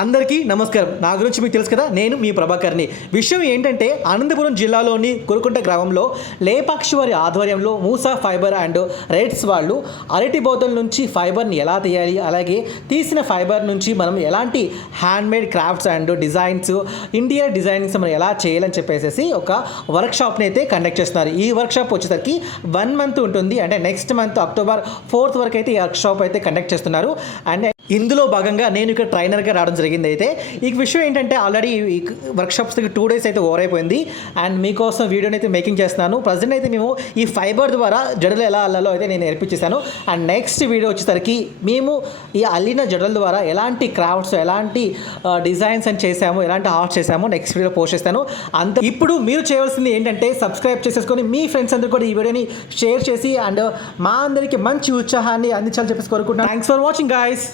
అందరికీ నమస్కారం. నా గురించి మీకు తెలుసు కదా, నేను మీ ప్రభాకర్ని. విషయం ఏంటంటే అనంతపురం జిల్లాలోని కురుకుంట గ్రామంలో లేపాక్షి వారి ఆధ్వర్యంలో మూసా ఫైబర్ అండ్ రేట్స్ వాళ్ళు అరటి బోతల నుంచి ఫైబర్ని ఎలా తీయాలి, అలాగే తీసిన ఫైబర్ నుంచి మనం ఎలాంటి handmade crafts and designs, interior designings మనం ఎలా చేయాలని చెప్పేసి ఒక వర్క్షాప్ని అయితే కండక్ట్ చేస్తున్నారు. ఈ వర్క్షాప్ వచ్చేసరికి 1 మంత్ ఉంటుంది. అంటే నెక్స్ట్ మంత్ October 4th వరకు అయితే ఈ వర్క్షాప్ అయితే కండక్ట్ చేస్తున్నారు. అండ్ ఇందులో భాగంగా నేను ఇక్కడ ట్రైనర్గా రావడం జరిగింది. అయితే ఈ విషయం ఏంటంటే ఆల్రెడీ ఈ వర్క్షాప్స్కి 2 days అయితే ఓవర్ అయిపోయింది. అండ్ మీకోసం వీడియోని అయితే మేకింగ్ చేస్తున్నాను. ప్రజెంట్ అయితే మేము ఈ ఫైబర్ ద్వారా జడలు ఎలా అల్లాలో అయితే నేను నేర్పించేశాను. అండ్ నెక్స్ట్ వీడియో వచ్చేసరికి మేము ఈ అల్లిన జడల ద్వారా ఎలాంటి క్రాఫ్ట్స్, ఎలాంటి డిజైన్స్ అని చేసాము, ఎలాంటి ఆర్ట్స్ చేసాము నెక్స్ట్ వీడియో పోస్ట్ చేస్తాను. అంత ఇప్పుడు మీరు చేయవలసింది ఏంటంటే సబ్స్క్రైబ్ చేసేసుకొని మీ ఫ్రెండ్స్ అందరూ కూడా ఈ వీడియోని షేర్ చేసి అండ్ మా అందరికీ మంచి ఉత్సాహాన్ని అందించాలని చెప్పేసి కోరుకుంటున్నాను. Thanks for watching guys.